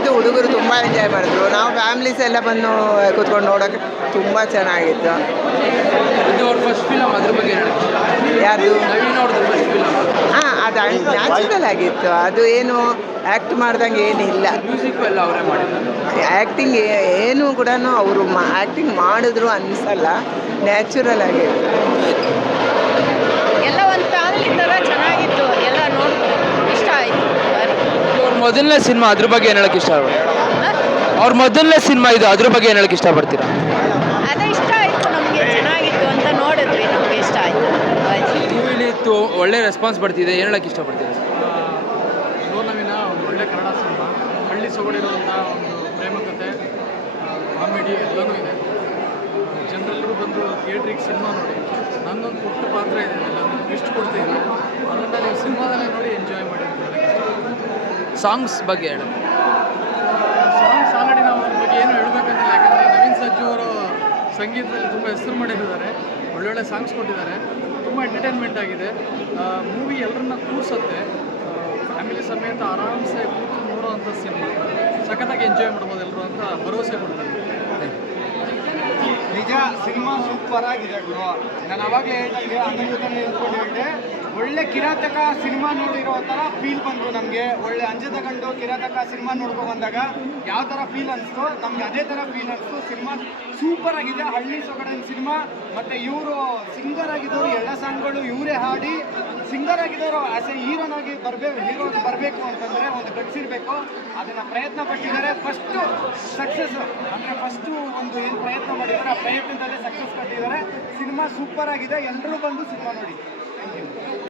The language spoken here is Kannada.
ಅಂತೂ ಹುಡುಗರು ತುಂಬ ಎಂಜಾಯ್ ಮಾಡಿದ್ರು. ನಾವು ಫ್ಯಾಮ್ಲೀಸ್ ಎಲ್ಲ ಬಂದು ಕೂತ್ಕೊಂಡು ನೋಡೋಕ್ಕೆ ತುಂಬ ಚೆನ್ನಾಗಿತ್ತು. ಇದು ಅವ್ರ ಫಸ್ಟ್ ಫಿಲಮ್, ಅದ್ರ ಬಗ್ಗೆ ಯಾರು ನವೀನ್ ಅವ್ರದ್ದು ಫಸ್ಟ್ ಫಿಲಮ್. ಹಾಂ, ಅದು ನ್ಯಾಚುರಲ್ ಆಗಿತ್ತು. ಅದು ಏನು ಆ್ಯಕ್ಟ್ ಮಾಡ್ದಂಗೆ ಏನಿಲ್ಲ. ಮ್ಯೂಸಿಕ್ ಎಲ್ಲ ಅವರೇ ಮಾಡಿದ್ರು. ಆ್ಯಕ್ಟಿಂಗ್ ಏನು ಕೂಡ ಅವರು ಆ್ಯಕ್ಟಿಂಗ್ ಮಾಡಿದ್ರು ಅನಿಸಲ್ಲ, ನ್ಯಾಚುರಲ್ ಆಗಿತ್ತು. ಎಲ್ಲ ಒಂದು ಫ್ಯಾಮಿಲಿ ಥರ ಚೆನ್ನಾಗಿತ್ತು. ಎಲ್ಲ ನೋಡಿ ಇಷ್ಟ ಆಯಿತು. ಅವ್ರ ಮೊದಲನೇ ಸಿನಿಮಾ, ಅದ್ರ ಬಗ್ಗೆ ಏನು ಹೇಳಕ್ಕೆ ಇಷ್ಟಪಡ್ತೀರಾ? ಅವ್ರ ಮೊದಲನೇ ಸಿನಿಮಾ ಇದು, ಅದ್ರ ಬಗ್ಗೆ ಏನು ಹೇಳಕ್ಕೆ ಇಷ್ಟಪಡ್ತೀರಾ? ಅದೇ ಇಷ್ಟ ಆಯಿತು ನಮಗೆ, ಚೆನ್ನಾಗಿತ್ತು ಅಂತ ನೋಡಿದ್ವಿ, ನಮಗೆ ಇಷ್ಟ ಆಯಿತು. ಮೂವಿಲಿ ಇತ್ತು, ಒಳ್ಳೆ ರೆಸ್ಪಾನ್ಸ್ ಬರ್ತಿದೆ, ಏನು ಹೇಳಕ್ಕೆ ಇಷ್ಟಪಡ್ತೀರಾ? ನವೀನ ಒಂದು ಒಳ್ಳೆ ಕನ್ನಡ ಸಿನಿಮಾ, ಹಳ್ಳಿ ಸೊಗಡಿರುವಂಥ ಒಂದು ಪ್ರೇಮ ಕಥೆ, ಕಾಮಿಡಿ ಎಲ್ಲನೂ ಇದೆ. ಜನರೆಲ್ಲರೂ ಬಂದು ಥಿಯೇಟ್ರಿಗೆ ಸಿನಿಮಾ ನೋಡಿ. ನನ್ನೊಂದು ಪುಟ್ಟ ಪಾತ್ರ ಇದೆ, ಎಲ್ಲರೂ ಇಷ್ಟು ಕೊಡ್ತೀನಿ, ಅದನ್ನು ನೀವು ಸಿನಿಮಾದಲ್ಲೇ ನೋಡಿ ಎಂಜಾಯ್ ಮಾಡಿ ಅಂತ ಹೇಳಕ್ಕೆ. ಸಾಂಗ್ಸ್ ಬಗ್ಗೆ ಹೇಳಿ. ಸಾಂಗ್ಸ್ ಆಲ್ರೆಡಿ ನಾವು ಅದ್ರ ಬಗ್ಗೆ ಏನು ಹೇಳಬೇಕಂತಿಲ್ಲ, ಯಾಕಂದರೆ ನವೀನ್ ಸಜ್ಜು ಅವರು ಸಂಗೀತದಲ್ಲಿ ತುಂಬ ಹೆಸರು ಮಾಡಿದ್ದಾರೆ, ಒಳ್ಳೊಳ್ಳೆ ಸಾಂಗ್ಸ್ ಕೊಟ್ಟಿದ್ದಾರೆ, ತುಂಬ ಎಂಟರ್ಟೈನ್ಮೆಂಟ್ ಆಗಿದೆ. ಮೂವಿ ಎಲ್ಲರನ್ನ ಕೂರಿಸುತ್ತೆ, ಫ್ಯಾಮಿಲಿ ಸಮೇತ ಆರಾಮ್ಸೆ ಕೂತು ನೋಡೋವಂಥ ಸಿನಿಮಾ, ಸಖತ್ತಾಗಿ ಎಂಜಾಯ್ ಮಾಡ್ಬೋದು ಎಲ್ಲರೂ ಅಂತ ಭರವಸೆ ಕೊಡ್ತೀನಿ. ನಿಜ ಸಿನಿಮಾ ಸೂಪರ್ ಆಗಿದೆ ಗುರು. ನಾನು ಅವಾಗಲೇ ಹೇಳ್ದಂಗೆ ಅಣ್ಣನ ಜೊತೆ ನಿಂತ್ಕೊಂಡು ಹೇಳಿದೆ, ಒಳ್ಳೆ ಕಿರಾತಕ ಸಿನಿಮಾ ನೋಡಿರೋ ಥರ ಫೀಲ್ ಬಂತು ನಮಗೆ. ಒಳ್ಳೆ ಅಂಜೆ ತಗೊಂಡು ಕಿರಾತಕ ಸಿನಿಮಾ ನೋಡ್ಕೊಂಡು ಬಂದಾಗ ಯಾವ ಥರ ಫೀಲ್ ಅನಿಸ್ತು ನಮ್ಗೆ, ಅದೇ ಥರ ಫೀಲ್ ಅನಿಸ್ತು. ಸಿನಿಮಾ ಸೂಪರ್ ಆಗಿದೆ, ಹಳ್ಳಿ ಸೊಗಡಿನ ಸಿನಿಮಾ. ಮತ್ತು ಇವರು ಸಿಂಗರ್ ಆಗಿದ್ದವರು, ಎಲ್ಲ ಸಾಂಗ್ಗಳು ಇವರೇ ಹಾಡಿ ಸಿಂಗರ್ ಆಗಿದ್ದವರು ಆಸ್ ಎ ಹೀರೋನಾಗಿ ಬರಬೇಕು ಅಂತಂದರೆ ಒಂದು ಗಟ್ಸಿರಬೇಕು. ಅದನ್ನು ಪ್ರಯತ್ನ ಪಟ್ಟಿದ್ದಾರೆ. ಫಸ್ಟು ಸಕ್ಸಸ್ ಅಂದರೆ ಫಸ್ಟು ಒಂದು ಏನು ಪ್ರಯತ್ನ ಮಾಡಿದ್ದಾರೆ, ಆ ಪ್ರಯತ್ನದಲ್ಲೇ ಸಕ್ಸಸ್ ಕೊಟ್ಟಿದ್ದಾರೆ. ಸಿನಿಮಾ ಸೂಪರ್ ಆಗಿದೆ, ಎಲ್ಲರೂ ಬಂದು ಸಿನಿಮಾ ನೋಡಿ. Thank you.